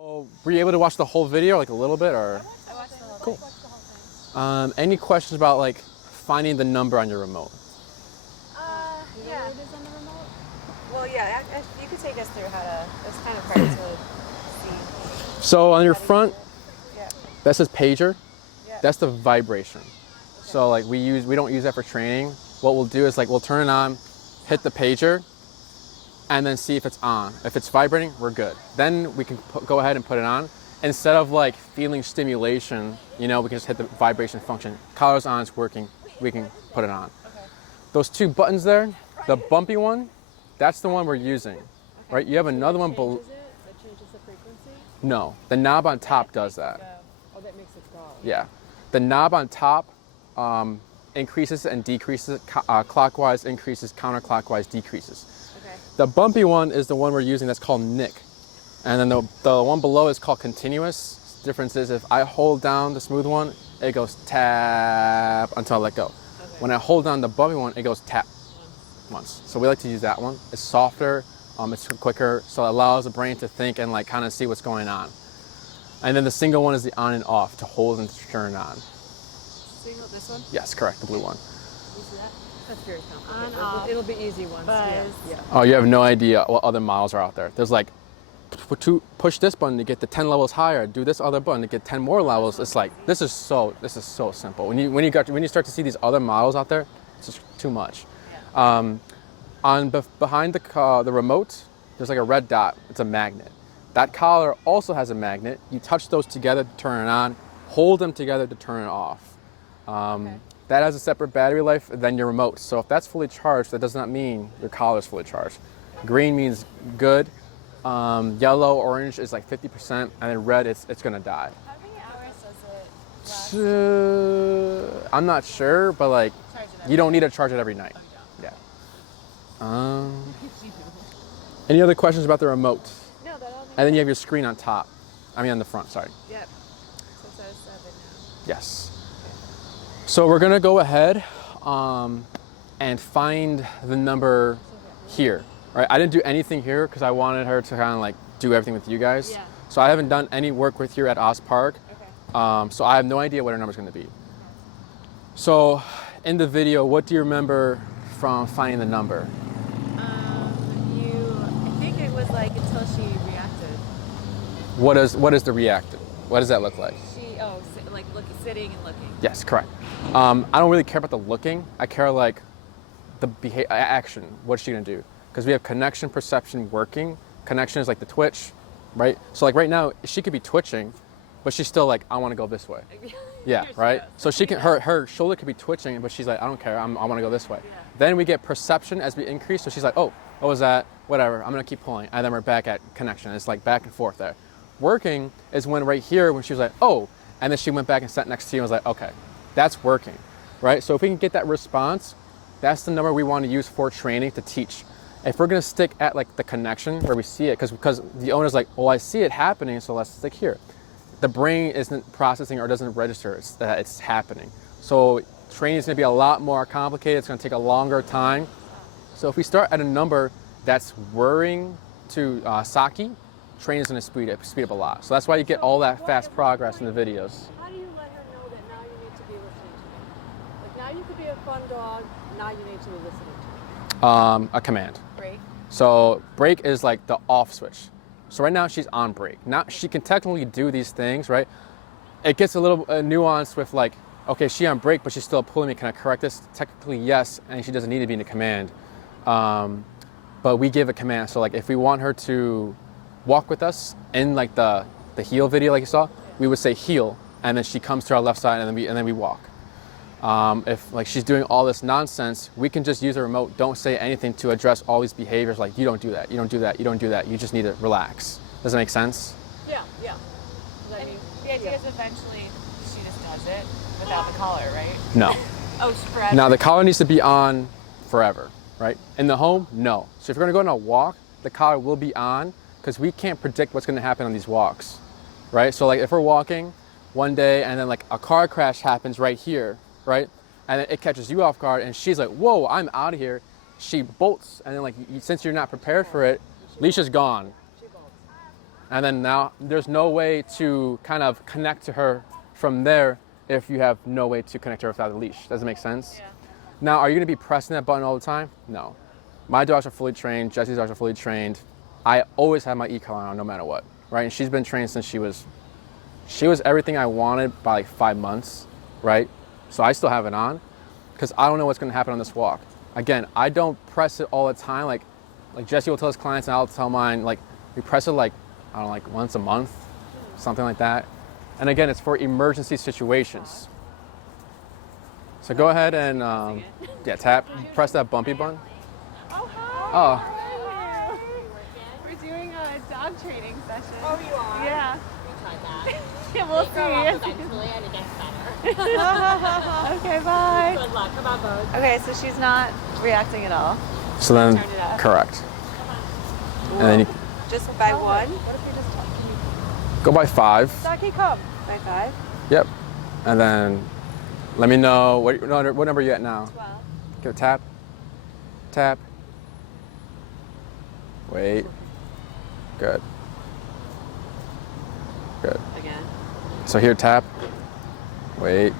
Oh, were you able to watch the whole video, like a little bit, or? I watched the whole Cool. thing. Any questions about like finding the number on your remote? Yeah. What it is on the remote? Well, yeah, you could take us through how to, it's kind of hard to see. So on your front, Yeah. that says pager. Yeah. That's the vibration. Okay. So like we don't use that for training. What we'll do is like we'll turn it on, hit the pager, and then see if it's on. If it's vibrating, we're good. Then we can go ahead and put it on. Instead of like feeling stimulation, we can just hit the vibration function. Collar's on, it's working, we can put it on. Okay. Those two buttons there, the bumpy one, that's the one we're using, right? You have another one below. That changes the frequency? No, the knob on top does that. Oh, that makes it go. Yeah, the knob on top increases and decreases, clockwise increases, counterclockwise decreases. Okay. The bumpy one is the one we're using that's called Nick. And then the one below is called continuous. Difference is if I hold down the smooth one, it goes tap until I let go. Okay. When I hold down the bumpy one, it goes tap once. So we like to use that one. It's softer, it's quicker, so it allows the brain to think and like kind of see what's going on. And then the single one is the on and off to hold and to turn on. Single, this one? Yes, correct, the blue one. That's very complicated. On, off, It'll be easy ones. buzz. Yeah. Oh, you have no idea what other models are out there. There's like, push this button to get the 10 levels higher, do this other button to get 10 more levels. It's like, this is so simple. When you start to see these other models out there, it's just too much. Yeah. Behind the remote, there's like a red dot. It's a magnet. That collar also has a magnet. You touch those together to turn it on, hold them together to turn it off. Okay. That has a separate battery life than your remote. So if that's fully charged, that does not mean your collar is fully charged. Green means good. Yellow, orange is like 50%, and then red, it's gonna die. How many hours does it last? I'm not sure, but like, Charge it every you don't need to charge it every night. Oh, you don't. Yeah. Any other questions about the remote? No, that all makes And then you have your screen on top. I mean on the front, sorry. Yep. So it's 07 now. Yes. So we're gonna go ahead and find the number here. Right? I didn't do anything here because I wanted her to kind of like do everything with you guys. Yeah. So I haven't done any work with you at Oz Park. Okay. So I have no idea what her number's gonna be. So in the video, what do you remember from finding the number? I think it was like until she reacted. What is the reactive? What does that look like? Like sitting and looking. Yes, correct. I don't really care about the looking. I care like the action. What's she gonna do? Because we have connection, perception, working. Connection is like the twitch, right? So like right now, she could be twitching, but she's still like, I want to go this way. Yeah, right. So she can her shoulder could be twitching, but she's like, I don't care. I want to go this way. Yeah. Then we get perception as we increase. So she's like, oh, what was that? Whatever. I'm gonna keep pulling, and then we're back at connection. It's like back and forth there. Working is when right here when she was like, oh. And then she went back and sat next to you and was like, okay, that's working, right? So if we can get that response, that's the number we want to use for training to teach. If we're gonna stick at like the connection where we see it, because the owner's like, well, I see it happening, so let's stick here. The brain isn't processing or doesn't register that it's happening. So training is gonna be a lot more complicated. It's gonna take a longer time. So if we start at a number that's worrying to Saki, training is going to speed up a lot. So that's why you get all that fast progress in the videos. How do you let her know that now you need to be listening to me? Like now you could be a fun dog, now you need to be listening to me. A command. Break. So break is like the off switch. So right now she's on break. Now she can technically do these things, right? It gets a little nuanced with like, okay, she on break, but she's still pulling me. Can I correct this? Technically, yes, and she doesn't need to be in a command. But we give a command. So like if we want her to walk with us in like the heel video like you saw, we would say heel, and then she comes to our left side, and then we walk. If like she's doing all this nonsense, we can just use a remote. Don't say anything to address all these behaviors like you don't do that, you don't do that, you don't do that. You just need to relax. Does that make sense? Yeah. I And mean, the idea is eventually she just does it without the collar, right? No. Oh, forever. Now the collar needs to be on forever, right? In the home, no. So if you're gonna go on a walk, the collar will be on because we can't predict what's gonna happen on these walks, right? So like if we're walking one day and then like a car crash happens right here, right? And then it catches you off guard and she's like, whoa, I'm out of here. She bolts and then like, since you're not prepared for it, Leash is gone. she bolts. And then now there's no way to kind of connect to her from there if you have no way to connect to her without a leash. Does it make sense? Yeah. Now, are you gonna be pressing that button all the time? No. My dogs are fully trained, Jesse's dogs are fully trained. I always have my e-collar on no matter what, right? And she's been trained since she was everything I wanted by like 5 months, right? So I still have it on because I don't know what's gonna happen on this walk. Again, I don't press it all the time. Like Jesse will tell his clients and I'll tell mine, like we press it like, I don't know, like once a month, something like that. And again, it's for emergency situations. So go ahead and press that bumpy button. Oh, hi. Oh, How are you? We're doing a dog training session. Oh, you are? Yeah. We tried that. Yeah, we'll see. Eventually, and it gets better. Okay, bye. Good luck. Come on, both. Okay, so she's not reacting at all. so then, Turn it up. correct. And then you Just by one? What if we just talk? Can you... go by 5. Saki, come. By 5? Yep. And then let me know, what number are you at now? 12. Give a tap, tap. Wait. Good. Good. Again. So here, tap. Wait.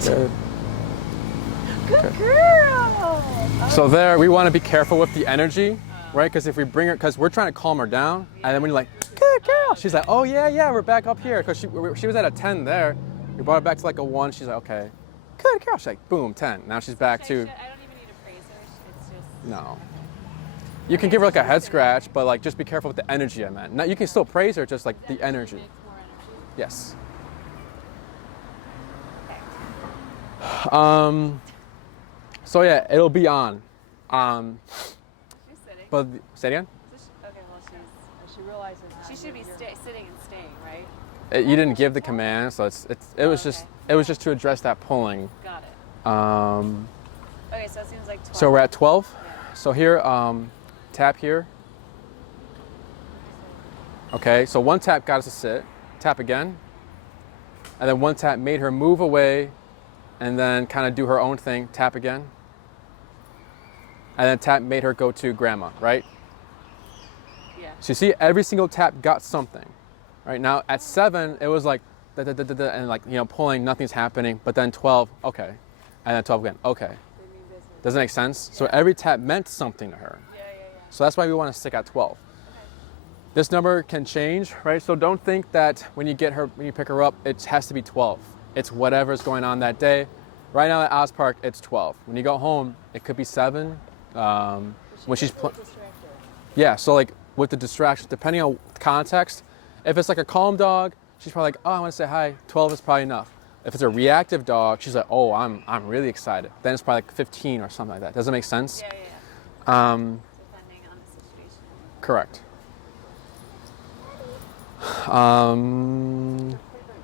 Good. Good girl. So there, we want to be careful with the energy, right? Because if we bring her, because we're trying to calm her down, and then when you're like, good girl, she's like, oh yeah, we're back up here. Because she was at a 10 there. We brought her back to like a 1. She's like, okay, good girl. She's like, boom, 10. Now she's back to, I don't even need to praise her. It's just... no. You can give her like a head scratch, but like just be careful with the energy I meant. Now, you can still praise her, just like the energy. Yes. So yeah, it'll be on. She's sitting. But say it again? Okay, well, she realizes she should be sitting and staying, right? You didn't give the command, so it was just to address that pulling. Got it. Okay, so it seems like 12. So we're at 12. Yeah. So here, tap here. Okay, so one tap got us to sit. Tap again. And then one tap made her move away and then kind of do her own thing. Tap again. And then tap made her go to grandma, right? Yeah. So you see every single tap got something. Right now at 7, it was like, da, da, da, da, da, and like, you know, pulling, nothing's happening. But then 12, okay. And then 12 again, okay. Does that make sense? So every tap meant something to her. Yeah. So that's why we want to stick at 12. This number can change, right? So don't think that when you pick her up, it has to be 12. It's whatever's going on that day. Right now at Oz Park, it's 12. When you go home, it could be 7. When she's yeah, so like with the distraction, depending on context, if it's like a calm dog, she's probably like, oh, I want to say hi. 12 is probably enough. If it's a reactive dog, she's like, oh, I'm really excited. Then it's probably like 15 or something like that. Does it make sense? Yeah. Depending on the situation. Correct.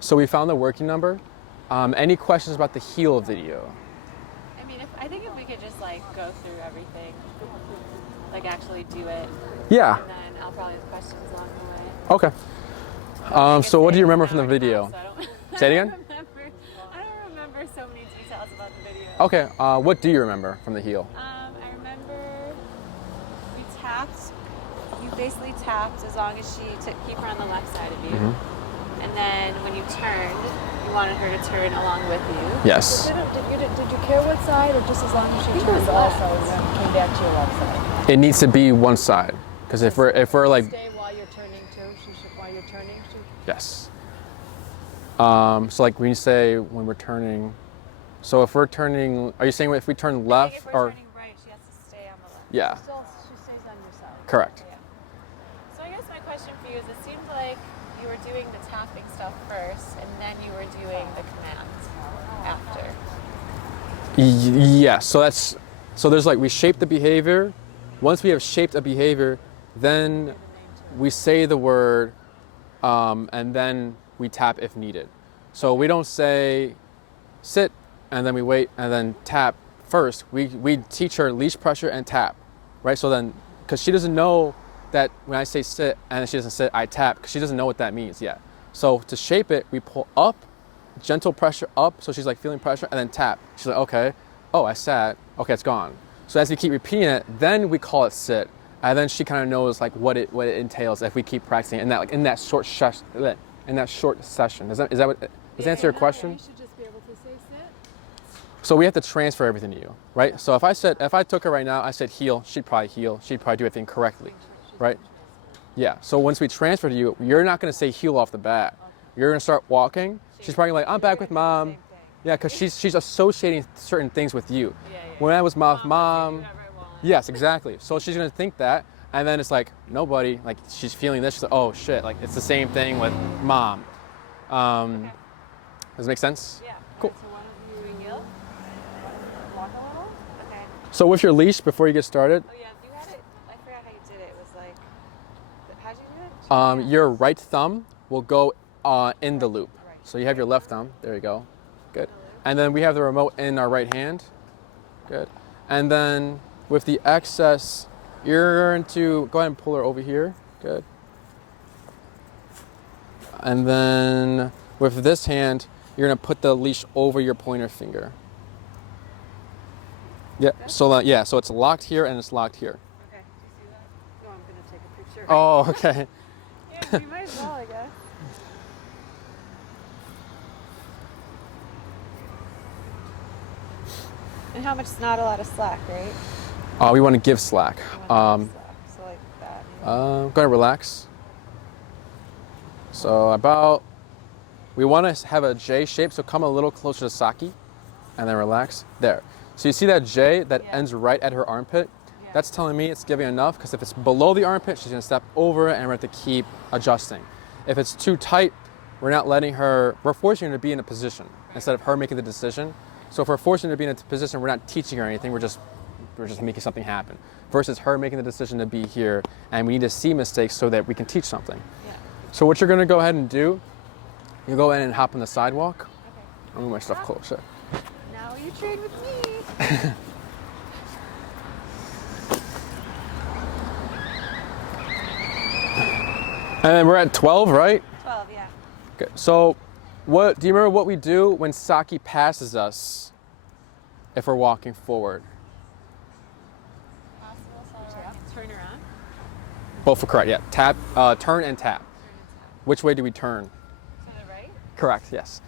So we found the working number. Any questions about the heel video? I mean, I think if we could just like go through everything, like actually do it. Yeah. And then I'll probably have questions along the way. Okay. So what do you remember from the video? Say it again? I don't remember so many details about the video. Okay. What do you remember from the heel? I remember we tapped. You basically tapped as long as keep her on the left side of you. Mm-hmm. And then when you turned, you wanted her to turn along with you. Yes. Did you care what side, or just as long as she turned also and then came back to your left side? It needs to be one side, because if we're like Stay while you're turning too. While you're turning. yes. So like when you say when we're turning, so if we're turning, are you saying if we turn left If we're or? turning right, she has to stay on the left. Yeah. She stays on your side. Correct. Yeah. So I guess my question for you is, it seemed like you were doing the tapping stuff first, and then you were doing the commands after. Yeah. So there's like we shape the behavior. Once we have shaped a behavior, then we say the word, and then we tap if needed. So we don't say sit and then we wait and then tap first. We teach her leash pressure and tap, right? So then, because she doesn't know that when I say sit and she doesn't sit, I tap, because she doesn't know what that means yet. So to shape it, we pull up, gentle pressure up, so she's like feeling pressure, and then tap. She's like, okay, oh, I sat, okay, it's gone. So as we keep repeating it, then we call it sit, and then she kind of knows like what it entails if we keep practicing in that short session. Does that answer your question? You should just be able to say sit. So we have to transfer everything to you, right? So if I took her right now, I said heel, she'd probably heel, she'd probably do everything correctly, right? Yeah. So once we transfer to you, you're not going to say heel off the bat. You're going to start walking. She's probably like, I'm back with mom. Yeah, because she's associating certain things with you. When I was mom. Yes, exactly. So she's going to think that, and then it's like nobody, like she's feeling this. She's like, oh shit, like it's the same thing with mom. Does it make sense? Yeah. Cool. So why don't you heel? Walk a little? Okay. So with your leash, before you get started, Oh yeah, you had it. I forgot how you did it. It was like, how'd you do it? your right thumb will go in the loop. So you have your left thumb. There you go. Good. And then we have the remote in our right hand. Good. And then with the excess, you're going to go ahead and pull her over here. Good. And then with this hand, you're going to put the leash over your pointer finger. Yeah. So it's locked here and it's locked here. Okay. Do you see that? No, I'm gonna take a picture. Oh, okay. Yeah, you might as well, I guess. And how much? Not a lot of slack, right? We want to give slack. You want to give slack, so like that. Go ahead and relax. So we want to have a J shape, so come a little closer to Saki, and then relax. There. So you see that J that ends right at her armpit? Yeah. That's telling me it's giving enough, because if it's below the armpit, she's going to step over it, and we have to keep adjusting. If it's too tight, we're forcing her to be in a position instead of her making the decision. So if we're forcing her to be in a position, we're not teaching her anything, we're just making something happen. Versus her making the decision to be here, and we need to see mistakes so that we can teach something. Yeah. So what you're going to go ahead and do, you go ahead and hop on the sidewalk. Okay. I'll move my stuff closer. Now you train with me. And then we're at 12, right? 12, yeah. Okay. So do you remember what we do when Saki passes us if we're walking forward? Turn around. Both are correct, yeah. Tap, turn and tap. Which way do we turn? To the right? Correct, yes.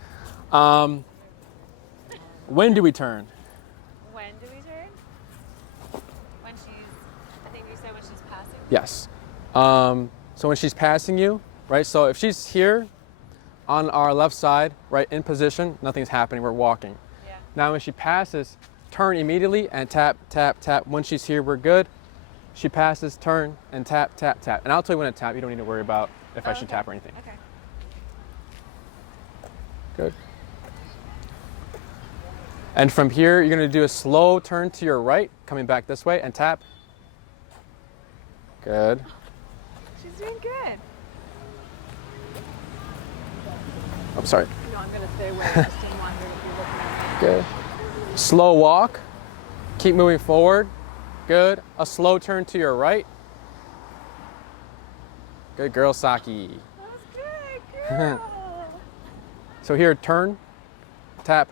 When do we turn? When do we turn? When I think you said when she's passing? Yes. So when she's passing you, right? So if she's here on our left side, right, in position, nothing's happening, we're walking. Yeah. Now when she passes, turn immediately and tap, tap, tap. When she's here, we're good. She passes, turn, and tap, tap, tap. And I'll tell you when to tap. You don't need to worry about if I should tap or anything. Okay. Good. And from here, you're going to do a slow turn to your right, coming back this way, and tap. Good. She's doing good. I'm sorry. No, I'm going to stay away. I just didn't want her to be looking at me. Good. Slow walk. Keep moving forward. Good. A slow turn to your right. Good girl, Saki. That was good, girl. So here, turn, tap,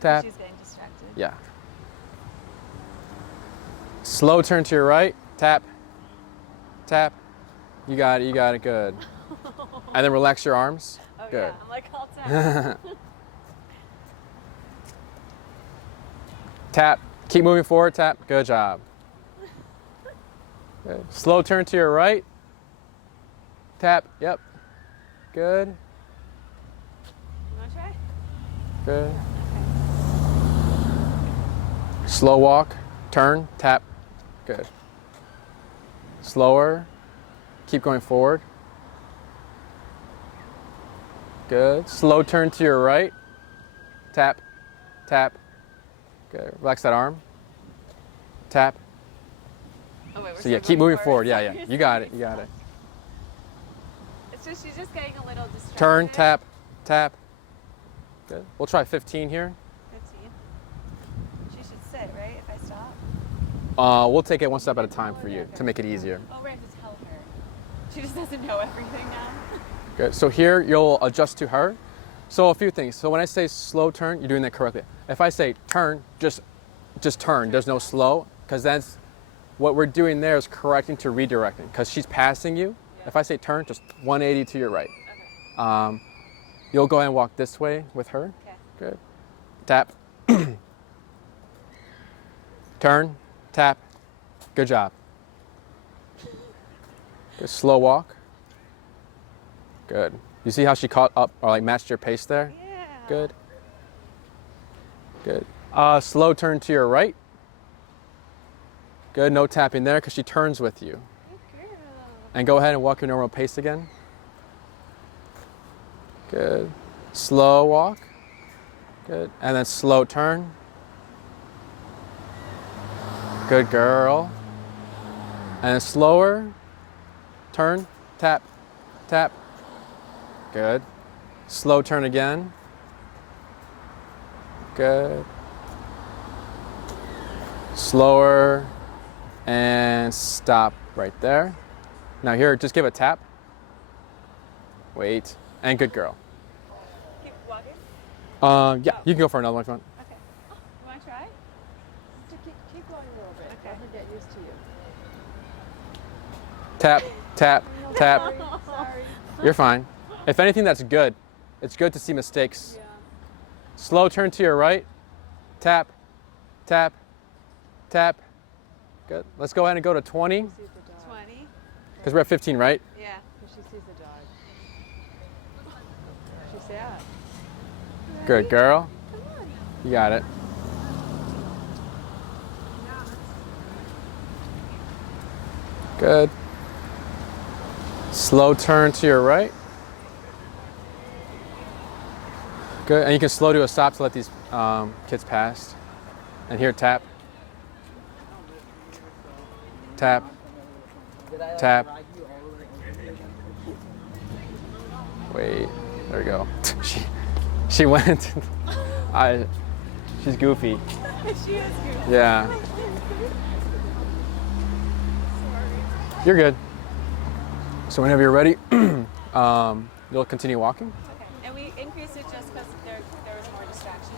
tap. She's getting distracted. Yeah. Slow turn to your right, tap, tap. You got it, good. And then relax your arms. Oh, Good. yeah. I'm like, all tap. Tap. Keep moving forward, tap. Good job. Good. Slow turn to your right. Tap. Yep. Good. You want to try? Good. Slow walk. Turn. Tap. Good. Slower. Keep going forward. Good. Slow turn to your right. Tap. Tap. Good. Relax that arm. Tap. Oh, wait, we're So yeah, still keep going moving forward. Yeah, yeah. You got it. You got it. It's just, she's just getting a little distracted. Turn, tap, tap. Good. We'll try 15 here. 15. She should sit, right, if I stop? We'll take it one step at a time for you Okay. to make it easier. Oh, we have to tell her. She just doesn't know everything now. Good. So here you'll adjust to her. So a few things. So when I say slow turn, you're doing that correctly. If I say turn, just turn. There's no slow, because that's what we're doing there is correcting to redirecting because she's passing you. Yeah. If I say turn, just 180 to your right. Okay. You'll go ahead and walk this way with her. Okay. Good. Tap. Turn, tap. Good job. Good. Slow walk. Good. You see how she caught up or like matched your pace there? Yeah. Good. Good. Slow turn to your right. Good. No tapping there because she turns with you. Good girl. And go ahead and walk your normal pace again. Good. Slow walk. Good. And then slow turn. Good girl. And then slower. Turn. Tap. Tap. Good. Slow turn again. Good. Slower. And stop right there. Now here, just give a tap. Wait. And good girl. Keep walking. Yeah, you can go for another one if you want. Okay. You want to try? Keep going a little bit. Okay. Let her get used to you. Tap, tap, tap. Sorry. You're fine. If anything, that's good. It's good to see mistakes. Yeah. Slow turn to your right. Tap, tap, tap. Good. Let's go ahead and go to 20 Sees the dog. 20. because we're at 15, right? Yeah. Because she sees the dog. She's sad. Good girl. You got it. Good. Slow turn to your right. Good. And you can slow to a stop to let these kids pass. And here, tap. Tap. Tap. Wait. There we go. She went. She's goofy. She is good. Yeah. You're good. So whenever you're ready, you'll continue walking. Okay. And we increased it just because there was more distractions.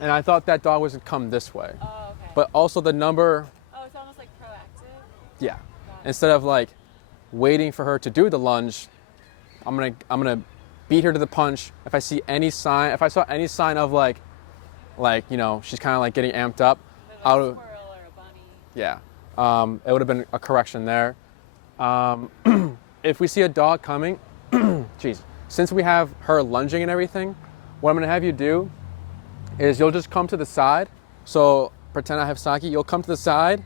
And I thought that dog was gonna come this way, Oh, okay. but also the number, Oh, it's almost like proactive. yeah. Got it. Instead of like waiting for her to do the lunge, I'm gonna beat her to the punch. If I saw any sign of like you know she's kind of like getting amped up, A I little would, squirrel or a bunny. yeah. It would have been a correction there. If we see a dog coming, geez, since we have her lunging and everything, what I'm gonna have you do is you'll just come to the side. So pretend I have Saki, you'll come to the side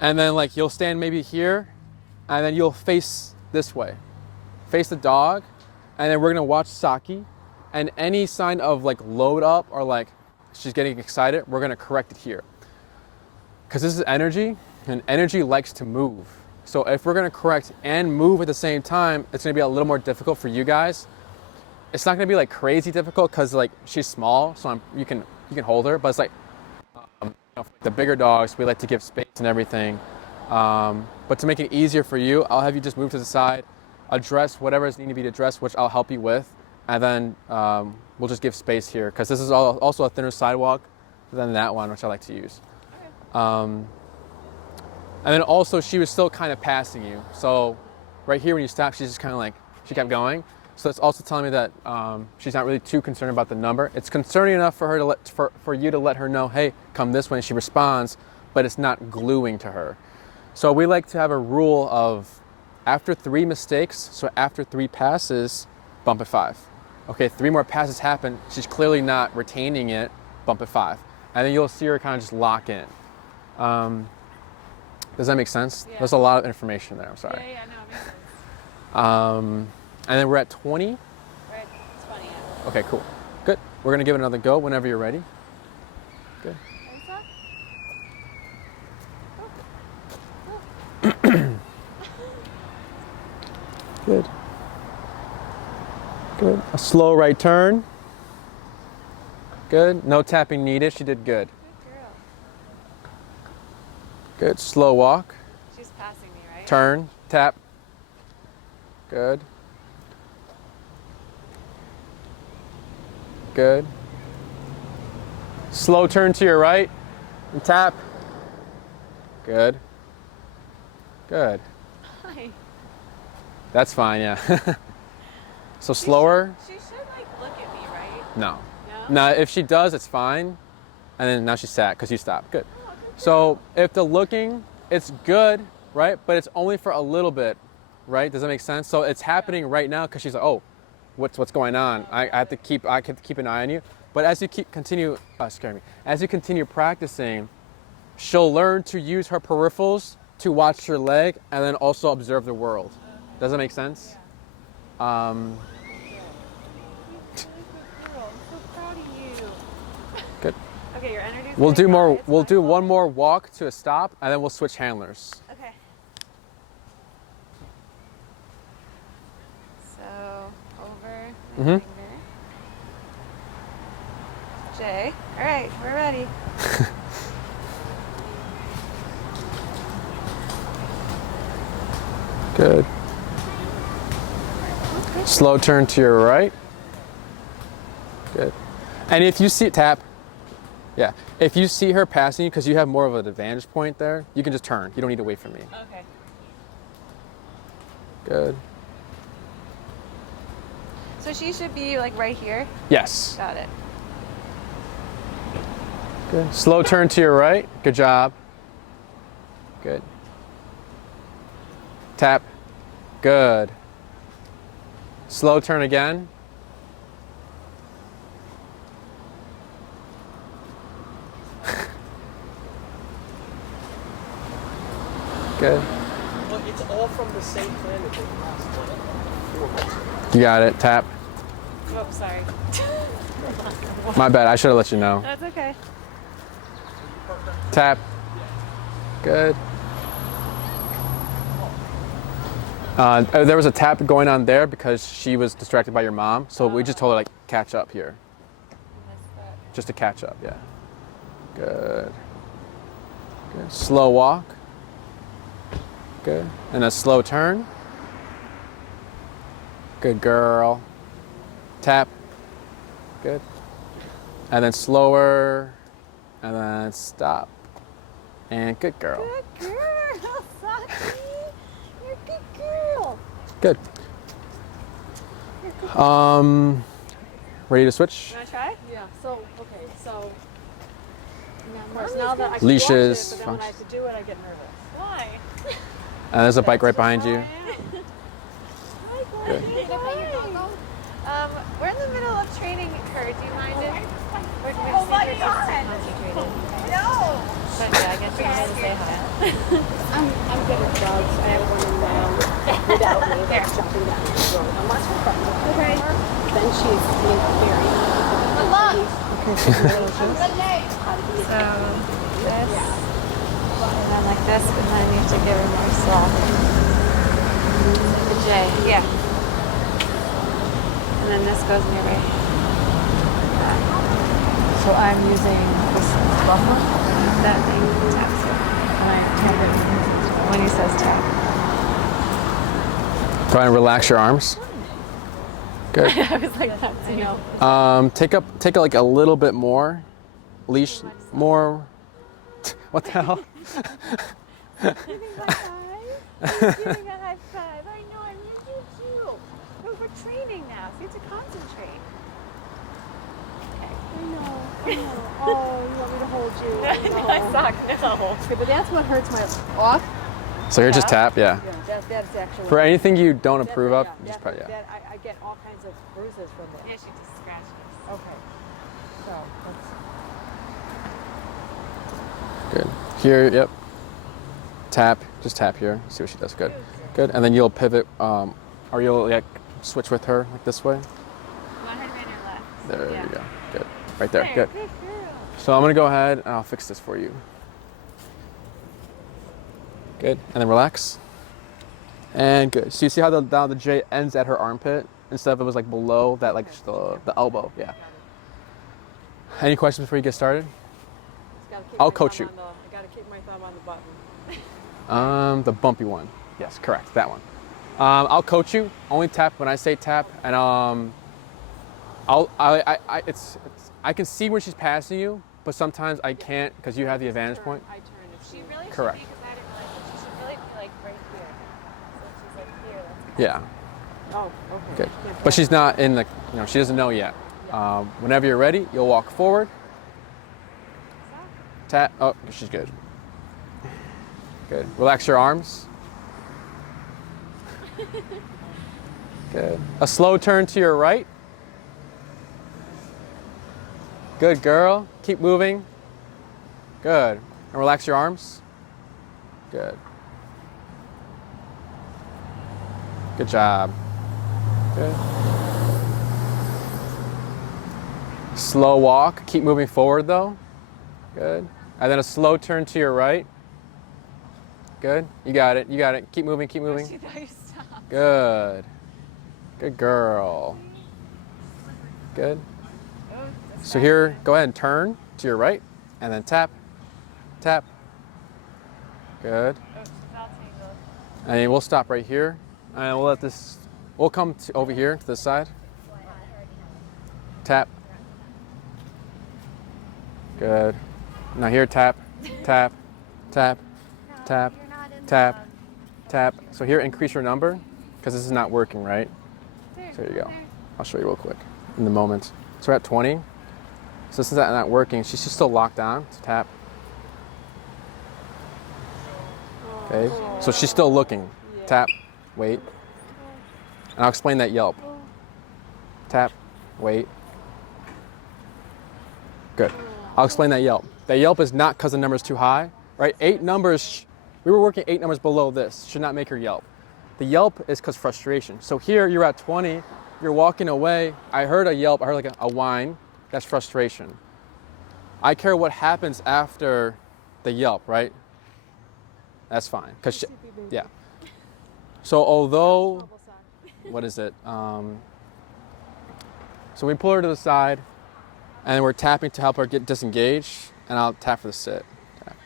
and then like you'll stand maybe here and then you'll face this way. Face the dog and then we're gonna watch Saki and any sign of like load up or like she's getting excited, we're gonna correct it here. Because this is energy and energy likes to move. So if we're gonna correct and move at the same time, it's gonna be a little more difficult for you guys. It's not gonna be like crazy difficult because like she's small, so you can hold her. But it's like you know, the bigger dogs, we like to give space and everything. But to make it easier for you, I'll have you just move to the side, address whatever is needing to be addressed, which I'll help you with, and then we'll just give space here because this is also a thinner sidewalk than that one, which I like to use. And then also she was still kind of passing you. So right here when you stop, she's just kind of like, she kept going. So it's also telling me that she's not really too concerned about the number. It's concerning enough for her to for you to let her know, hey, come this way, and she responds, but it's not gluing to her. So we like to have a rule of after 3 mistakes, so after 3 passes, bump at 5. Okay, 3 more passes happen, she's clearly not retaining it, bump at 5. And then you'll see her kind of just lock in. Does that make sense? Yeah. There's a lot of information there, I'm sorry. Yeah, no, it makes sense. And then we're at 20. Right, it's funny. Yeah. Okay, cool. Good. We're gonna give it another go whenever you're ready. Good. Good. Good. A slow right turn. Good. No tapping needed. She did good. Good girl. Good. Slow walk. She's passing me, right? Turn. Tap. Good. Good. Slow turn to your right. And tap. Good. Good. Hi. That's fine, yeah. So slower. She should like look at me, right? No. No? Now, if she does, it's fine. And then now she's sat because you stopped. Good. So if the looking, it's good, right? But it's only for a little bit, right? Does that make sense? So it's happening right now because she's like, oh, what's going on? I have to keep an eye on you. But as you continue practicing, she'll learn to use her peripherals to watch your leg and then also observe the world. Does that make sense? Girl, I'm so proud of you. Good. Okay, your energy's We'll do going more. down. It's We'll my do fault. one more walk to a stop, and then we'll switch handlers. Okay. So over my Mhm. finger. Jay. All right, we're ready. Good. Slow turn to your right. Good. And if you see tap, yeah. If you see her passing you, because you have more of an advantage point there, you can just turn. You don't need to wait for me. Okay. Good. So she should be like right here. Yes. Got it. Good. Slow turn to your right. Good job. Good. Tap. Good. Slow turn again. Good. Well, it's all from the same planet that last 4 months. You got it. Tap. Oh, sorry. My bad. I should have let you know. That's okay. Tap. Good. There was a tap going on there because she was distracted by your mom. So we just told her like catch up here. Just to catch up, yeah. Good. Good. Slow walk. Good. And a slow turn. Good girl. Tap. Good. And then slower. And then stop. And good girl. Good girl, Saki. You're a good girl. Good. Ready to switch? You wanna try? Yeah. So okay. So. Of course, now that I can Leashes, watch it, but then when I have to do it, I get nervous. Why? And there's a bike right behind you. Good. We're in the middle of training her. Do you mind if we're Oh my considering God. concentrated? No. But yeah, I guess you're going to say hi. I'm good at dogs. I have one without me. They're jumping down the road. I'm watching her. Okay. Then she's being very. Good luck. So this, and then like this, and then you have to give her more soft. The J, yeah. And then this goes in your right. So I'm using this bumper, That thing taps her. and I tap it. When he says tap. Try and relax your arms. Good. I was like that too. Take like a little bit more. Leash more. What the hell? Giving a high five. I know, I need you too. But we're training now, so you have to concentrate. I know. Oh, you want me to hold you? I suck. No. Okay, but that's what hurts my off. So here, just tap, yeah. Yeah, that's actually. For anything you don't that- approve of, yeah, just probably, yeah. that I get all kinds of bruises from that. Yeah, she just scratched us. Okay. So that's. Good. Here, yep. Tap, just tap here. See what she does. Good. Good. And then you'll pivot, or you'll like switch with her like this way. You want her to right or left? There Yeah. you go. Good. Right there. Good. Good girl. So I'm gonna go ahead and I'll fix this for you. Good. And then relax. And good. So you see how the J ends at her armpit instead of it was like below that, like the elbow. Yeah. Any questions before you get started? I'll coach you. I gotta keep my thumb on the button. The bumpy one. Yes, correct. That one. I'll coach you. Only tap when I say tap, and I can see when she's passing you, but sometimes I can't because you have the advantage point. I turn if She really Correct. should be, because I didn't realize that she should really be like right here. So she's like here. That's Yeah, Oh, okay. good. Yeah, But she's not in the, she doesn't know yet. Whenever you're ready, you'll walk forward. Tap. Oh, she's good. Good. Relax your arms. Good. A slow turn to your right. Good girl. Keep moving. Good. And relax your arms. Good. Good job. Good. Slow walk. Keep moving forward though. Good. And then a slow turn to your right. Good. You got it. You got it. Keep moving. Keep moving. She thought you stopped. Good. Good girl. Good. So here, go ahead and turn to your right, and then tap, tap. Good. Oh, she's all tangled. And then we'll stop right here, and we'll let this. We'll come over here to this side. Tap. Good. Now here, tap, tap, tap, tap, tap, tap. So here, increase your number, because this is not working, right? So there you go. I'll show you real quick in the moment. So we're at 20. So this is not working. She's still locked on. So tap. Okay. So she's still looking. Tap. Wait. And I'll explain that yelp. Tap. Wait. Good. I'll explain that yelp. That yelp is not because the number is too high, right? 8 numbers. We were working 8 numbers below this. Should not make her yelp. The yelp is because frustration. So here you're at 20. You're walking away. I heard a yelp. I heard like a whine. That's frustration. I care what happens after the yelp, right? That's fine. Cause yeah. So although, what is it? So we pull her to the side, and we're tapping to help her get disengaged, and I'll tap for the sit. Tap.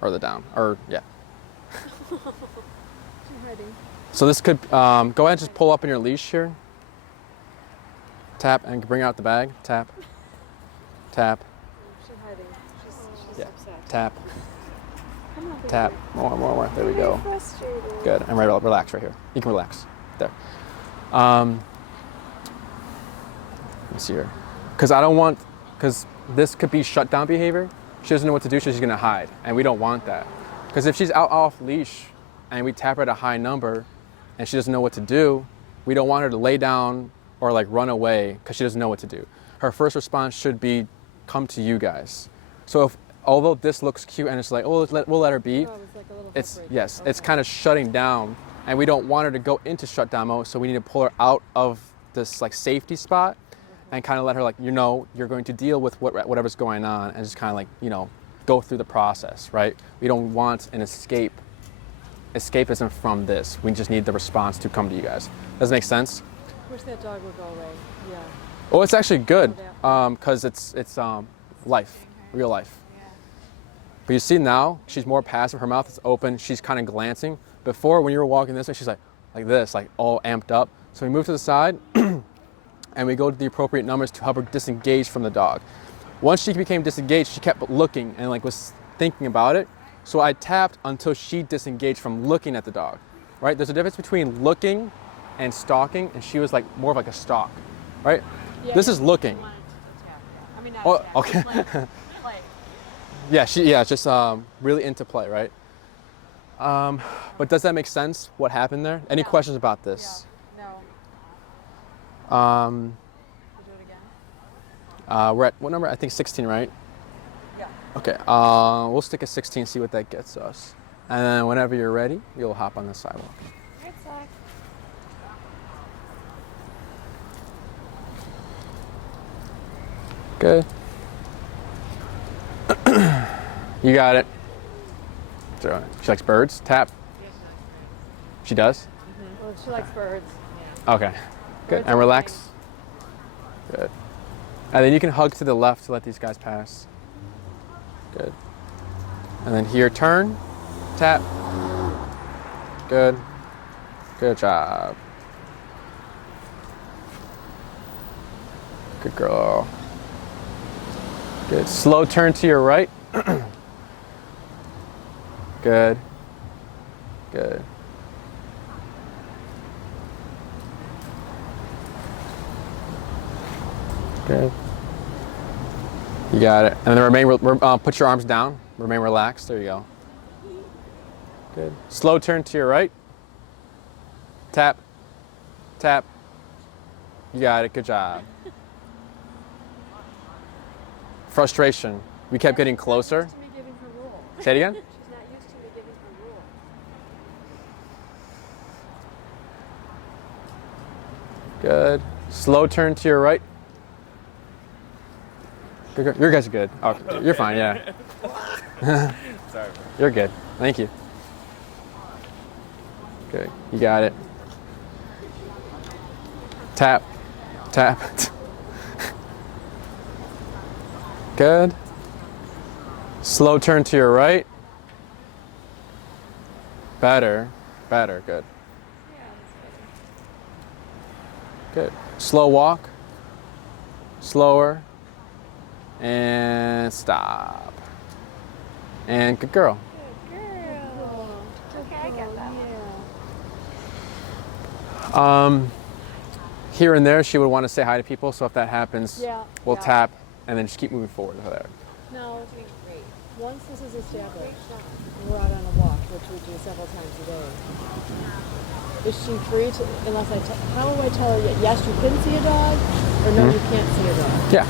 Or the down, or yeah. So this could, go ahead and just pull up in your leash here. Tap and bring out the bag. Tap. Tap. She's hiding. She's Yeah. upset. Tap. Come on, baby. Tap. More. There we go. Frustrated. Good. And relax right here. You can relax. There. Let me see here. Because this could be shutdown behavior. She doesn't know what to do, so she's gonna hide. And we don't want that. Because if she's out off leash and we tap her at a high number and she doesn't know what to do, we don't want her to lay down or like run away because she doesn't know what to do. Her first response should be come to you guys. So although this looks cute and it's like, oh, we'll let her be, Oh, it's like a little it's, hook right yes, there. it's kind of shutting down, and we don't want her to go into shutdown mode, so we need to pull her out of this like safety spot and kind of let her like, you're going to deal with whatever's going on and just kind of like, go through the process, right? We don't want an escapism from this. We just need the response to come to you guys. Does that make sense? Wish that dog would go away. Yeah. Oh, it's actually good because it's life, real life. But you see now, she's more passive. Her mouth is open. She's kind of glancing. Before, when you were walking this way, she's like this, like all amped up. So we move to the side, and we go to the appropriate numbers to help her disengage from the dog. Once she became disengaged, she kept looking and like was thinking about it. So I tapped until she disengaged from looking at the dog. Right? There's a difference between looking and stalking, and she was like more of like a stalk. Right? Yeah, This is looking. I mean, not Oh, attack, okay. like, play. Yeah, just really into play, right? But does that make sense? What happened there? Any questions about this? No. Um, We'll do it again. we're at what number? I think 16, right? Yeah. Okay. We'll stick at 16, see what that gets us, and then whenever you're ready, you'll hop on the sidewalk. Good luck. Good. You got it. So, she likes birds. Tap. She does. Well, she likes birds. Okay. Good. Birds And are relax. Good. And then you can hug to the left to let these guys pass. Good. And then here, turn, tap. Good. Good job. Good girl. Good. Slow turn to your right. Good. Good. Good. You got it. And then put your arms down. Remain relaxed. There you go. Good. Slow turn to your right. Tap. Tap. You got it. Good job. Frustration. We kept getting closer. Say it again. She's not used to me giving her rule. Good. Slow turn to your right. Good. Your guys are good. Oh, you're fine, yeah. Sorry. You're good. Thank you. Okay, you got it. Tap. Tap. Good. Slow turn to your right. Better. Better. Good. Good. Slow walk. Slower. And stop. And good girl. Okay, I get that. Here and there, she would want to say hi to people. So if that happens, Yeah. we'll Yeah. tap and then just keep moving forward with there. Now, once this is established, and we're out on a walk, which we do several times a day. Is she free to, unless how do I tell her, yes, you can see a dog, or no, you can't see a dog? Yeah.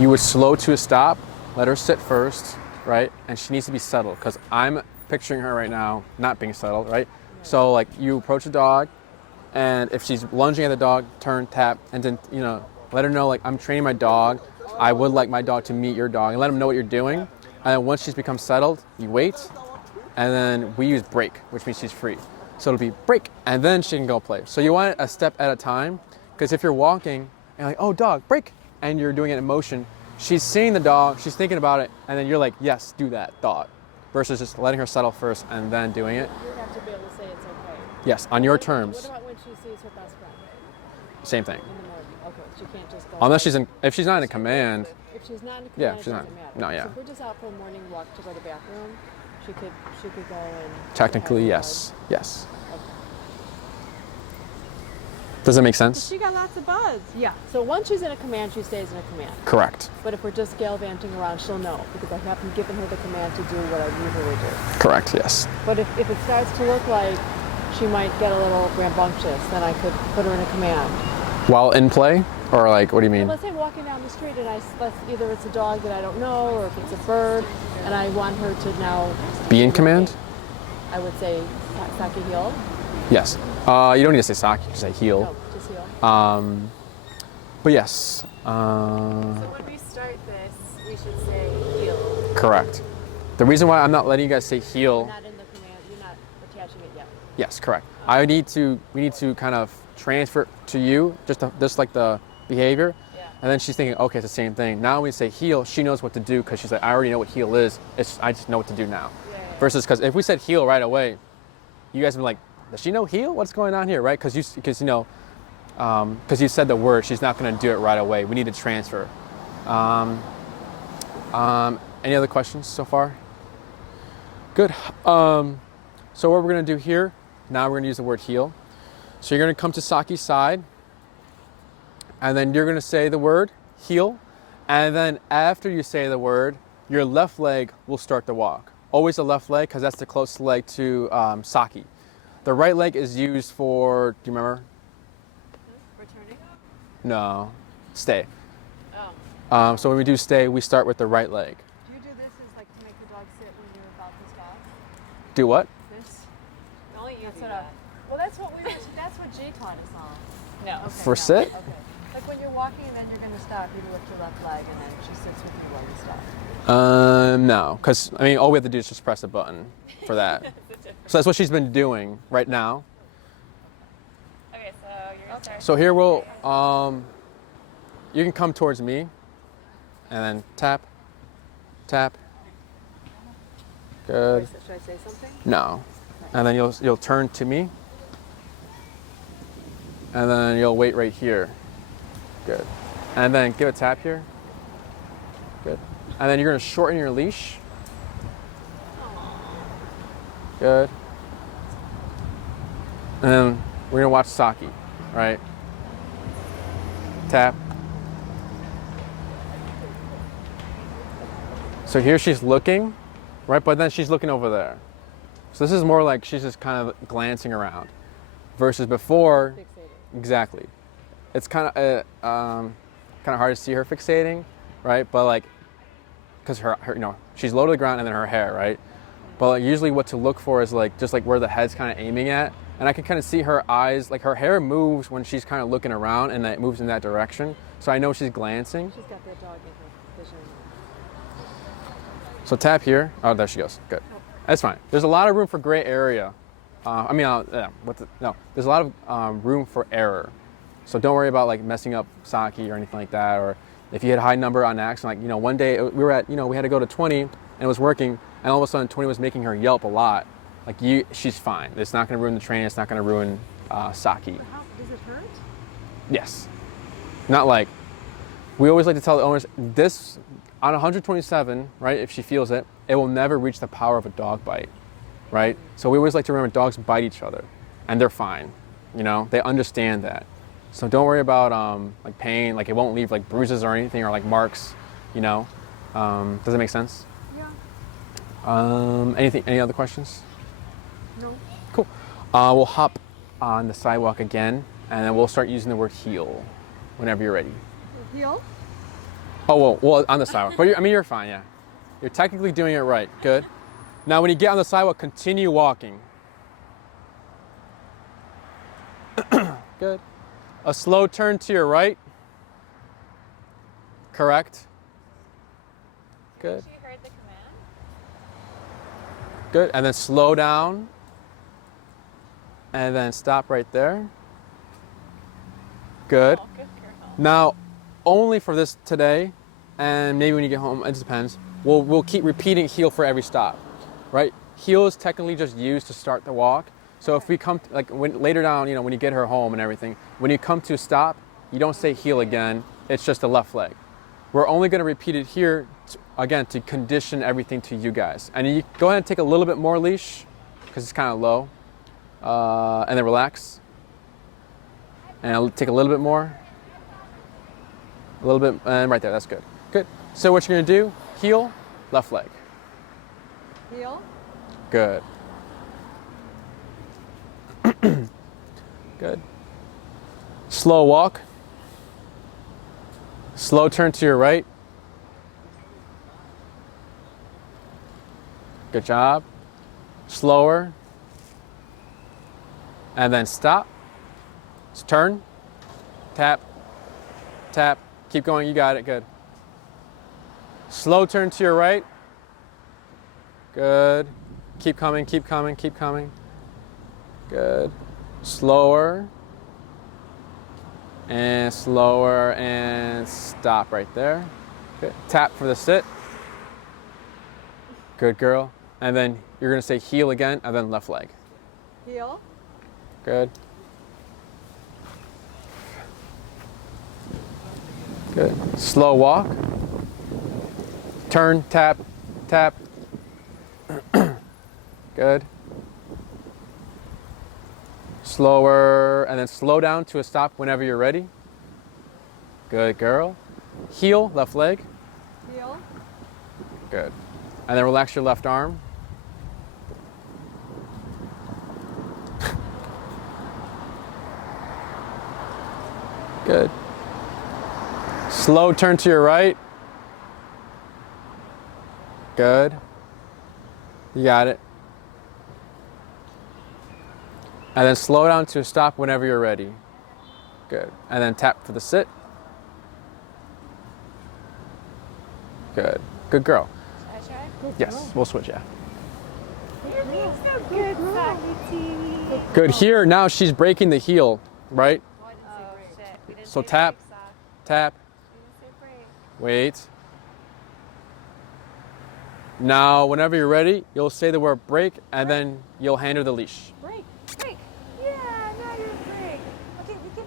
You would slow to a stop, let her sit first, right? And she needs to be settled because I'm picturing her right now not being settled, right? So like you approach the dog, and if she's lunging at the dog, turn, tap, and then, let her know like I'm training my dog. I would like my dog to meet your dog, and let them know what you're doing. And then once she's become settled, you wait, and then we use break, which means she's free. So it'll be break, and then she can go play. So you want it a step at a time, because if you're walking and like, oh dog, break, and you're doing it in motion, she's seeing the dog, she's thinking about it, and then you're like, yes, do that thought, versus just letting her settle first and then doing it. You have to be able to say it's okay. Yes, on your What terms. about when she sees her best friend Same thing. in the morning? Okay, she can't just go. Unless if she's not in a command. If she's not in a command, Yeah, it she's not. doesn't matter. No, yeah. So if we're just out for a morning walk to go to the bathroom, she could go and. Technically, say hi to yes. Yes. the dog. Okay. Does that make sense? She got lots of buds. Yeah. So once she's in a command, she stays in a command. Correct. But if we're just gallivanting around, she'll know because I haven't given her the command to do what I usually do. Correct, yes. But if it starts to look like she might get a little rambunctious, then I could put her in a command. While in play? Or like, what do you mean? Let's say walking down the street and either it's a dog that I don't know or if it's a bird and I want her to now Be in command? I would say Saki heel. Yes. You don't need to say sock, you can say heel. No, just heel. But yes. So when we start this, we should say heel. Correct. The reason why I'm not letting you guys say You're heel. not in the command, you're not attaching it yet. Yes, correct. We need to kind of transfer to you, just like the behavior. Yeah. And then she's thinking, okay, it's the same thing. Now when we say heel, she knows what to do because she's like, I already know what heel is. I just know what to do now. Yeah. Versus, because if we said heel right away, you guys would be like, does she know heel? What's going on here, right? Because you said the word, she's not going to do it right away. We need to transfer. Any other questions so far? Good. So what we're going to do here, now we're going to use the word heel. So you're going to come to Saki's side, and then you're going to say the word heel, and then after you say the word, your left leg will start the walk. Always the left leg, because that's the closest leg to Saki. The right leg is used for, do you remember? Returning? No, stay. Oh. So when we do stay, we start with the right leg. Do you do this as like to make the dog sit when you're about to stop? Do what? This? Only you do That's that. well, that's what Jay taught us all. No. Okay. For sit? Okay. Like when you're walking and then you're going to stop, you lift your left leg and then she sits with you while you stop. No, because all we have to do is just press a button for that. So that's what she's been doing right now. Okay, so you're gonna start. So here we'll, you can come towards me, and then tap, tap. Good. Should I say something? No, and then you'll turn to me, and then you'll wait right here. Good, and then give a tap here. And then you're gonna shorten your leash. Good. And then we're gonna watch Saki, right? Tap. So here she's looking, right? But then she's looking over there. So this is more like she's just kind of glancing around, versus before. Fixated. Exactly. It's kind of hard to see her fixating, right? But like, because her she's low to the ground and then her hair, right? But like, usually what to look for is like just like where the head's kind of aiming at, and I can kind of see her eyes, like her hair moves when she's kind of looking around, and it moves in that direction. So I know she's glancing. She's got that dog in her vision. So tap here. Oh, there she goes. Good. That's fine. There's a lot of room for gray area. There's a lot of room for error. So don't worry about like messing up Saki or anything like that. Or if you hit a high number on accident, like one day we were at, we had to go to 20 and it was working, and all of a sudden 20 was making her yelp a lot. Like she's fine. It's not going to ruin the train. It's not going to ruin Saki. But how does it hurt? Yes. Not like, we always like to tell the owners this on 127, right? If she feels it, it will never reach the power of a dog bite, right? So we always like to remember dogs bite each other, and they're fine. They understand that. So don't worry about like pain. Like it won't leave like bruises or anything or like marks. Does that make sense? Yeah. Any other questions? No. Cool. We'll hop on the sidewalk again, and then we'll start using the word heel whenever you're ready. Heel? Oh, well, on the sidewalk. But you're fine, yeah. You're technically doing it right. Good. Now, when you get on the sidewalk, continue walking. Good. A slow turn to your right. Correct. Good. She heard the command. Good. And then slow down. And then stop right there. Good. Oh, good girl. Now, only for this today, and maybe when you get home, it depends. We'll keep repeating heel for every stop, right? Heel is technically just used to start the walk. So if we come to, later down, when you get her home and everything, when you come to a stop, you don't say heel again. It's just the left leg. We're only going to repeat it here again to condition everything to you guys. And you go ahead and take a little bit more leash because it's kind of low, and then relax. And I'll take a little bit more. A little bit, and right there, that's good. Good. So what you're gonna do, heel, left leg. Heel? Good. Good. Slow walk. Slow turn to your right. Good job. Slower. And then stop. So turn, tap, tap. Keep going, you got it, good. Slow turn to your right. Good. Keep coming, keep coming, keep coming. Good. Slower. And slower, and stop right there. Good. Tap for the sit. Good girl. And then you're gonna say heel again, and then left leg. Heel? Good. Good. Slow walk. Turn, tap, tap. Good. Slower, and then slow down to a stop whenever you're ready. Good girl. Heel, left leg. Heel? Good. And then relax your left arm. Good. Slow turn to your right. Good. You got it. And then slow down to a stop whenever you're ready. Good. And then tap for the sit. Good. Good girl. Should I try? Yes, we'll switch, yeah. You're being so good, Saki. Good. Here, now she's breaking the heel, right? Oh, shit. We didn't So say tap. break, Sak. Tap. We didn't say break. Wait. Now, whenever you're ready, you'll say the word break, and then you'll hand her the leash. Break. Break. Yeah, now you're break. Okay, we can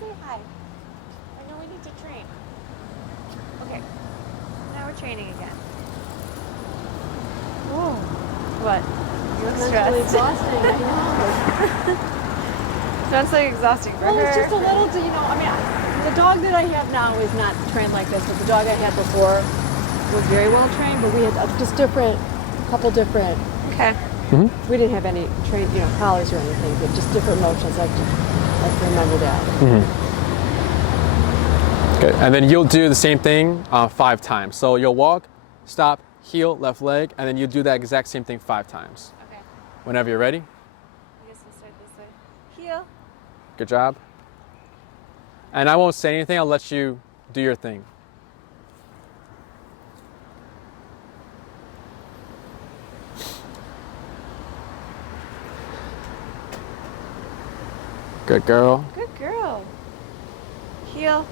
say hi. I know we need to train. Okay. Now we're training. training again. Whoa. What? You look Mentally stressed. exhausting. I know. Sounds like exhausting for Well, her. it's just a little, the dog that I have now is not trained like this, but the dog I had before was very well trained, but we had just couple different, Okay. we didn't have any trained, collars or anything, but just different motions. I have to remember that. Good. And then you'll do the same thing 5 times. So you'll walk, stop, heel, left leg, and then you do that exact same thing 5 times. Okay. Whenever you're ready. I guess we'll start this way. Heel. Good job. And I won't say anything. I'll let you do your thing. Good girl. Good girl. Heel.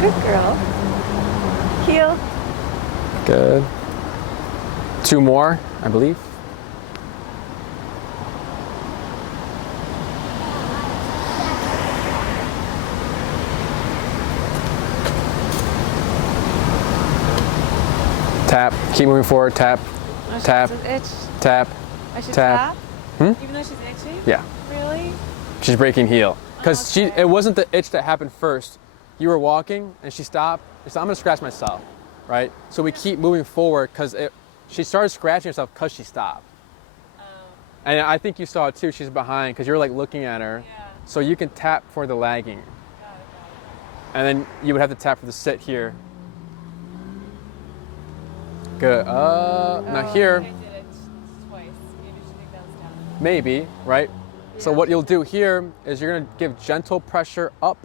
Good girl. Heel. Good. 2 more, I believe. Tap. Keep moving forward. Tap. Oh, Tap. She's itch. Tap. I should Tap. tap? Even though she's itchy? Yeah. Really? She's breaking heel. Because Okay. it wasn't the itch that happened first. You were walking and she stopped. She said, I'm gonna scratch myself, right? So we keep moving forward because she started scratching herself because she stopped. And I think you saw it too. She's behind because you're like looking at her. Yeah. So you can tap for the lagging. And then you would have to tap for the sit here. Good. Now here, I did it twice. Maybe she think that was down. maybe, right? So what you'll do here is you're gonna give gentle pressure up.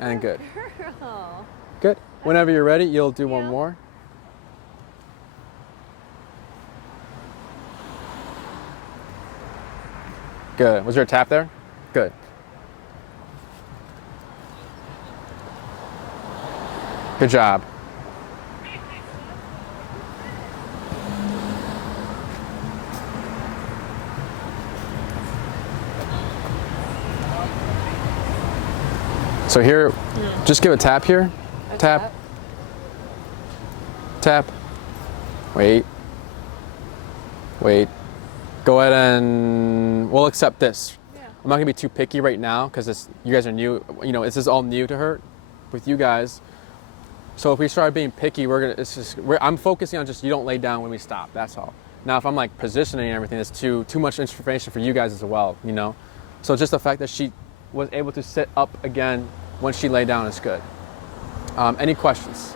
And good. Girl. Good. Whenever you're ready, you'll do one Yeah. more. Good. Was there a tap there? Good. Good job. So here, just give a tap here. Tap. Tap. Wait. Wait. Go ahead and we'll accept this. Yeah. I'm not gonna be too picky right now because you guys are new. This is all new to her, with you guys. So if we start being picky, I'm focusing on just you don't lay down when we stop. That's all. Now if I'm like positioning and everything, it's too much information for you guys as well. So just the fact that she was able to sit up again when she lay down is good. Any questions?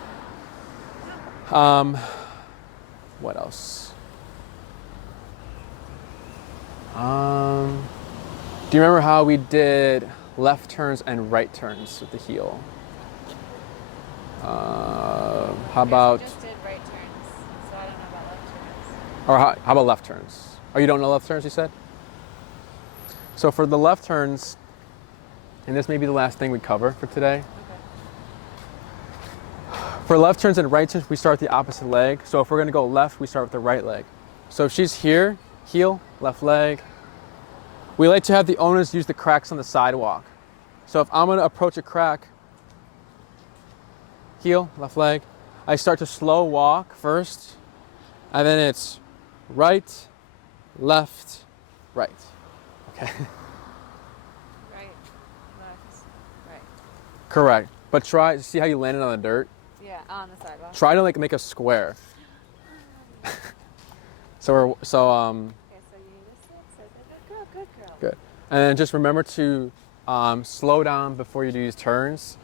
What else? Do you remember how we did left turns and right turns with the heel? How about, I just did right turns, so I don't know about left turns. or how about left turns? Oh, you don't know left turns, you said? So for the left turns, and this may be the last thing we cover for today. Okay. For left turns and right turns, we start with the opposite leg. So if we're gonna go left, we start with the right leg. So if she's here, heel, left leg. We like to have the owners use the cracks on the sidewalk. So if I'm gonna approach a crack, heel, left leg, I start to slow walk first, and then it's right, left, right. Okay. Right, left, right. Correct. But see how you landed on the dirt? Yeah, on the sidewalk. Try to make a square. So Okay, so you need to sit. Good girl. good. And then just remember to slow down before you do these turns.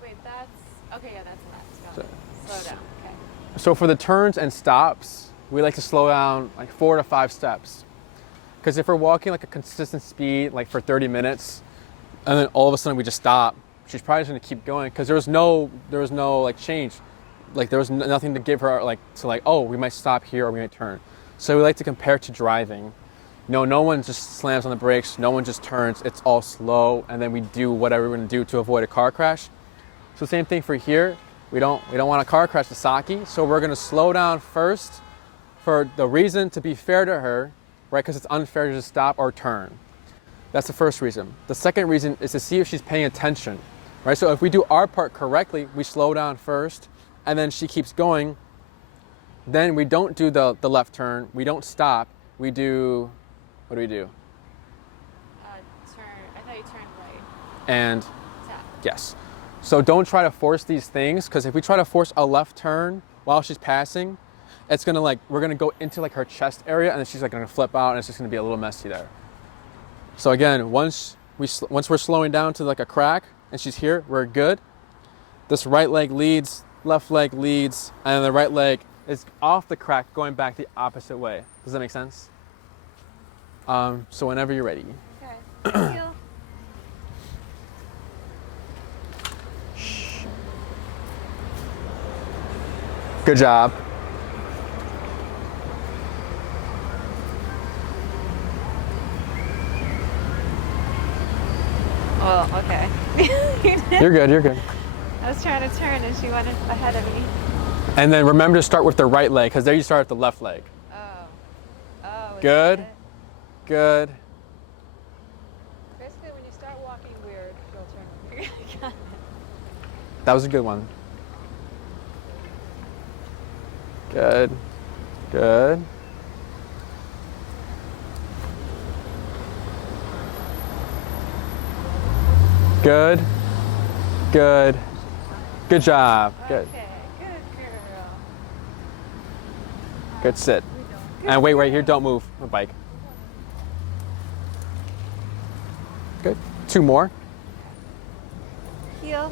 Wait, that's, okay, yeah, that's left. Got So- it. Slow down, okay. So for the turns and stops, we like to slow down like 4 to 5 steps. Because if we're walking like a consistent speed, like for 30 minutes, and then all of a sudden we just stop, she's probably just gonna keep going because there was no like change. Like there was nothing to give her oh, we might stop here or we might turn. So we like to compare to driving. No one just slams on the brakes. No one just turns. It's all slow, and then we do whatever we're gonna do to avoid a car crash. So same thing for here. We don't want a car crash to Saki, so we're gonna slow down first for the reason to be fair to her, right? Because it's unfair to just stop or turn. That's the first reason. The second reason is to see if she's paying attention, right? So if we do our part correctly, we slow down first, and then she keeps going. Then we don't do the left turn. We don't stop. We do, what do we do? Turn. I thought you turned right. And Tap. yes. So don't try to force these things, because if we try to force a left turn while she's passing, it's gonna we're gonna go into her chest area, and then she's gonna flip out, and it's just gonna be a little messy there. So again, once we're slowing down to a crack, and she's here, we're good. This right leg leads, left leg leads, and the right leg is off the crack, going back the opposite way. Does that make sense? So whenever you're ready. Okay. Thank you. Good job. Oh, okay. You're good, you're good. I was trying to turn and she went ahead of me. And then remember to start with the right leg, because there you start at the left leg. Oh. Oh. is Good. that it? Good. Basically, when you start walking weird, you'll turn. Got it. That was a good one. Good. Good. Good. Good. Good job. Good. Okay. Good girl. Good sit. And wait right here. Don't move the bike. Good. 2 more. Heel.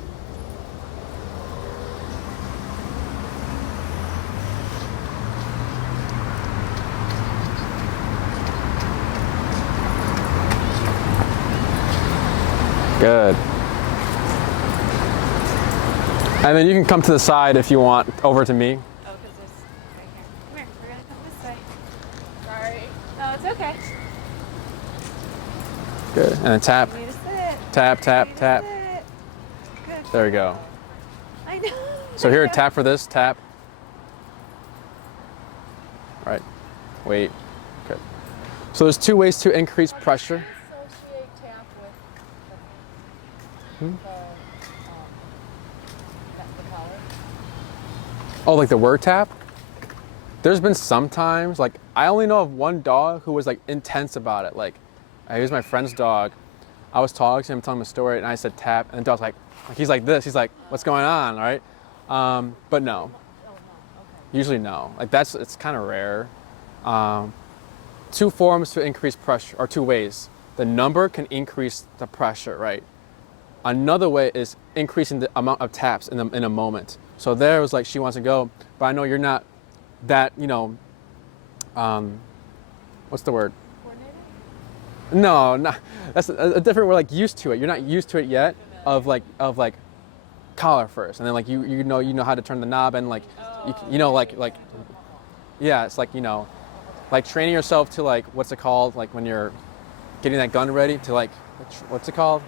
Good. And then you can come to the side if you want, over to me. Oh, because there's right here. Come here. We're gonna come this way. Sorry. No, it's okay. Good. And then tap, You need to sit. tap, tap, You need to tap. sit. Good. There we go. I know. So here, tap for this, tap. Right. Wait. Good. So there's 2 ways to increase pressure. Associate tap with Hmm? the collar. Oh, like the word tap? There's been some times, I only know of one dog who was intense about it. He was my friend's dog. I was talking to him, telling him a story, and I said tap, and the dog's he's like this. He's like, what's going on, right? But no. Usually no. It's kind of rare. 2 forms to increase pressure, or 2 ways. The number can increase the pressure, right? Another way is increasing the amount of taps in a moment. So there was she wants to go, but I know you're not that, what's the word? Coordinated? No, not, that's a different word, used to it. You're not used to it yet of collar first. And then you know how to turn the knob, and yeah, it's training yourself to what's it called? When you're getting that gun ready to what's it called?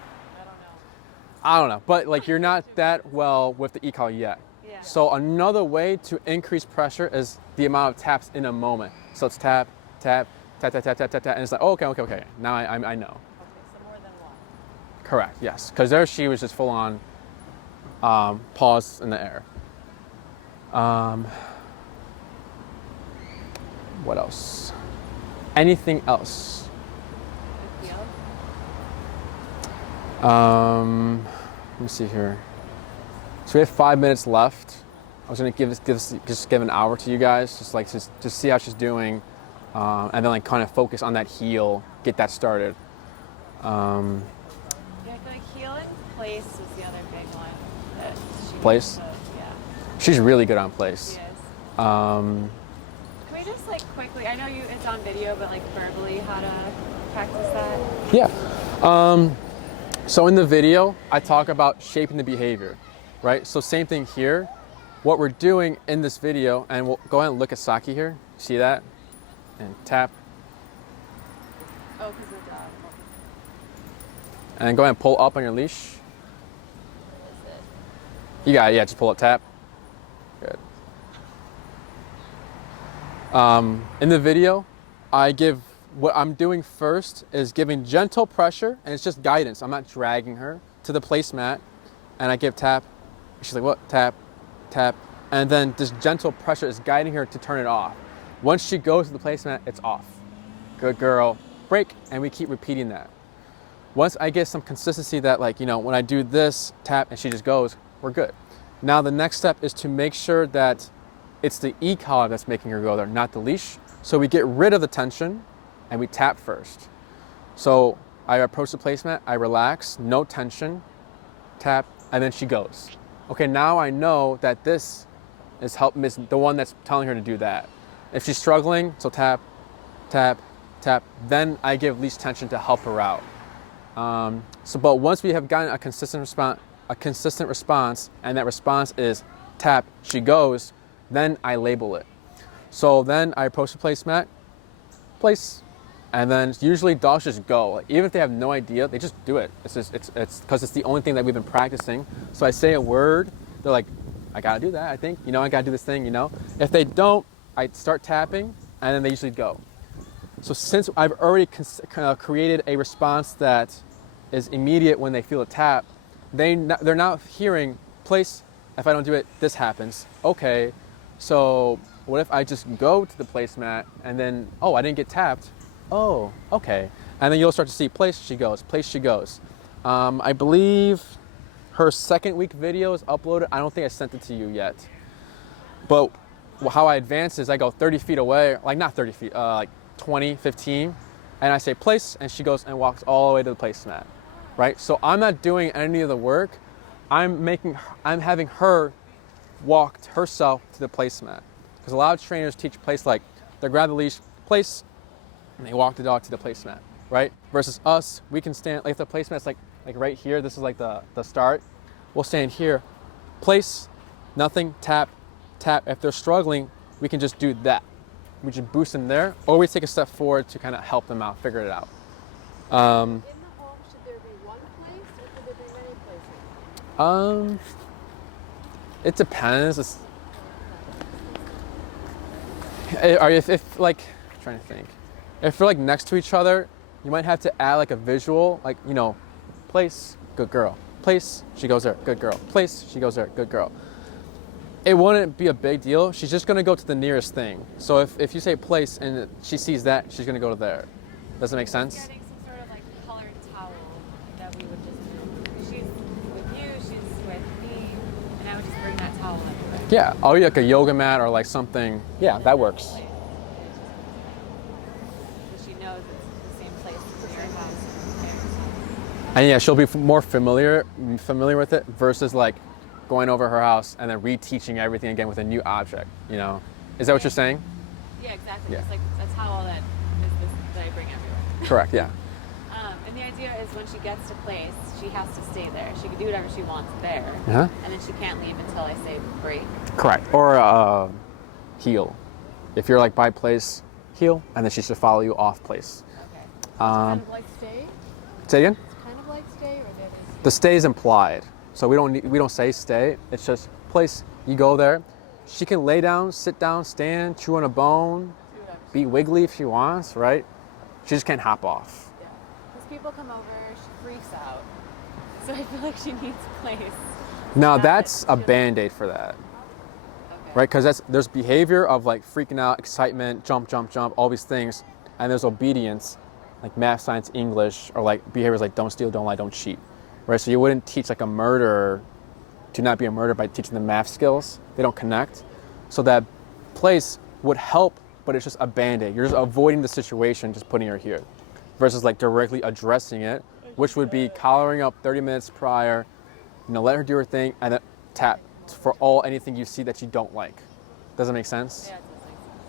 I don't know, but you're not that well with the e-collar yet. Yeah. So another way to increase pressure is the amount of taps in a moment. So it's tap, tap, tap, tap, tap, tap, tap, tap, and it's okay. Now I know. Okay, so more than one. Correct, yes. Because there she was just full on paws in the air. What else? Anything else? Let me see here. So we have 5 minutes left. I was gonna just give an hour to you guys, just see how she's doing, and then kind of focus on that heel, get that started. Yeah, I feel like heel in place is the other big one. That she Place? needs to- yeah, She's really good on place. she is. Um, Can we just quickly, I know it's on video, but verbally how to practice that? Yeah. So in the video, I talk about shaping the behavior, right? So same thing here. What we're doing in this video, and we'll go ahead and look at Saki here. See that? And tap. Oh, because of the dog. And go ahead and pull up on your leash. You got it, yeah, just pull up, tap. Good. In the video, what I'm doing first is giving gentle pressure, and it's just guidance. I'm not dragging her to the placemat, and I give tap. She's like, what? Tap, tap. And then this gentle pressure is guiding her to turn it off. Once she goes to the placemat, it's off. Good girl, break, and we keep repeating that. Once I get some consistency that when I do this, tap, and she just goes, we're good. Now the next step is to make sure that it's the e-collar that's making her go there, not the leash. So we get rid of the tension and we tap first. So I approach the placemat, I relax, no tension, tap, and then she goes. Okay, now I know that this is the one that's telling her to do that. If she's struggling, so tap, tap, tap, then I give leash tension to help her out. But once we have gotten a consistent response, and that response is tap, she goes, then I label it. So then I approach the placemat, place, and then usually dogs just go. Like, even if they have no idea, they just do it. It's because it's the only thing that we've been practicing. So I say a word, they're like, I gotta do that, I think. I gotta do this thing, If they don't, I start tapping, and then they usually go. So since I've already created a response that is immediate when they feel a tap, they're now hearing, place, if I don't do it, this happens. Okay, so what if I just go to the placemat and then, oh, I didn't get tapped. Oh, okay. And then you'll start to see place, she goes, place, she goes. I believe her second week video is uploaded. I don't think I sent it to you yet. But how I advance is I go 30 feet away, like not 30 feet, like 20, 15, and I say place, and she goes and walks all the way to the placemat, right? So I'm not doing any of the work. I'm having her walk herself to the placemat. Because a lot of trainers teach place like, they grab the leash, place, and they walk the dog to the placemat, right? Versus us, we can stand, like if the placemat's like right here, this is like the start, we'll stand here, place, nothing, tap, tap. If they're struggling, we can just do that. We just boost them there, or we take a step forward to kind of help them out, figure it out. In the home, should there be one place, or should there be many places? It depends. If like, I'm trying to think. If they're like next to each other, you might have to add like a visual, like, place, good girl. Place, she goes there, good girl. Place, she goes there, good girl. It wouldn't be a big deal. She's just gonna go to the nearest thing. So if you say place and she sees that, she's gonna go to there. Does that make sense? Getting some sort of like colored towel that we would just do. She's with you, she's with me, and I would just bring that towel everywhere. Yeah, oh, like a yoga mat or like something. Yeah, that works. So she knows it's the same place as your house. And yeah, she'll be more familiar with it versus like going over her house and then reteaching everything again with a new object, Is that what you're saying? Yeah, exactly. Yeah. It's like that's how all that is that I bring everywhere. Correct, yeah. And the idea is when she gets to place, she has to stay there. She can do whatever she wants there, Uh-huh. and then she can't leave until I say break. Correct. Or heel. If you're like by place, heel, and then she should follow you off place. Okay. Kind of like stay? Say again? It's kind of like stay, or that is... The stay is implied. So we don't say stay. It's just place. You go there. She can lay down, sit down, stand, chew on a bone, be wiggly if she wants, right? She just can't hop off. Yeah. Because people come over, she freaks out. So I feel like she needs place. Now Not that's that a she- Band-Aid for that, Okay. right? Because there's behavior of like freaking out, excitement, jump, jump, jump, all these things, and there's obedience, like math, science, English, or like behaviors like don't steal, don't lie, don't cheat, right? So you wouldn't teach like a murderer to not be a murderer by teaching them math skills. They don't connect. So that place would help, but it's just a Band-Aid. You're just avoiding the situation, just putting her here, versus like directly addressing it, which would be collaring up 30 minutes prior, let her do her thing, and then tap for anything you see that you don't like. Does that make sense? Yeah, it does make sense.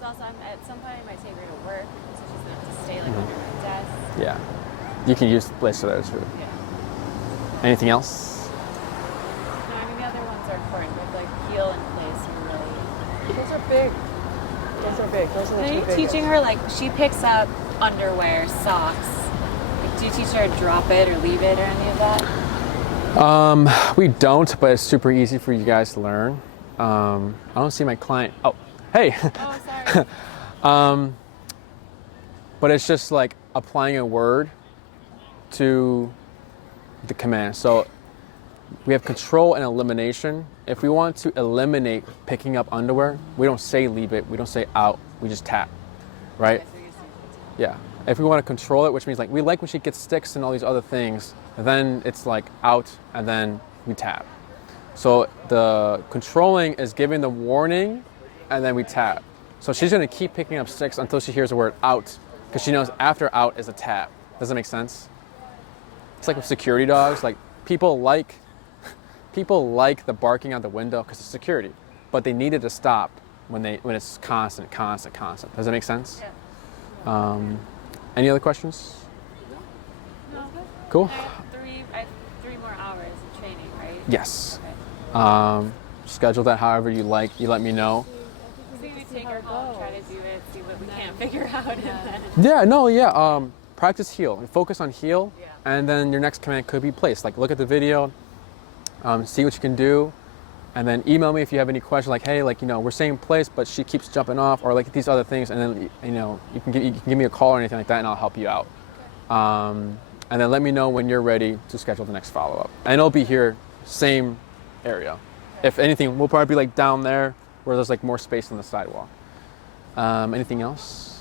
So also, at some point I might take her to work, so she's gonna have to stay like under my desk. Yeah. You can use the place for that too. Yeah. Anything else? No, I mean the other ones are important, but like heel and place are really. Those are big. Those are big. Those are the I two think biggest. teaching her like she picks up underwear, socks. Like, do you teach her to drop it or leave it or any of that? We don't, but it's super easy for you guys to learn. I don't see my client. Oh, hey. Oh, sorry. But it's just like applying a word to the command. So we have control and elimination. If we want to eliminate picking up underwear, we don't say leave it, we don't say out, we just tap, right? Yeah. If we want to control it, which means like we like when she gets sticks and all these other things, then it's like out and then we tap. So the controlling is giving the warning and then we tap. So she's going to keep picking up sticks until she hears the word out, because she knows after out is a tap. Does that make sense? It's like with security dogs, like people like the barking out the window because it's security, but they need it to stop when it's constant. Does that make sense? Yeah. Any other questions? No. Cool. I have 3 more hours of training, right? Yes. Okay. Schedule that however you like. You let me know. So we take her home, try to do it, see what we can't figure out, and then. Yeah. Practice heel. Focus on heel, Yeah. and then your next command could be placed. Like look at the video, see what you can do, and then email me if you have any questions. Like, hey, like we're saying place, but she keeps jumping off, or like these other things, and then you can give me a call or anything like that, and I'll help you out. And then let me know when you're ready to schedule the next follow-up. And it'll be here, same area. If anything, we'll probably be like down there where there's like more space on the sidewalk. Anything else?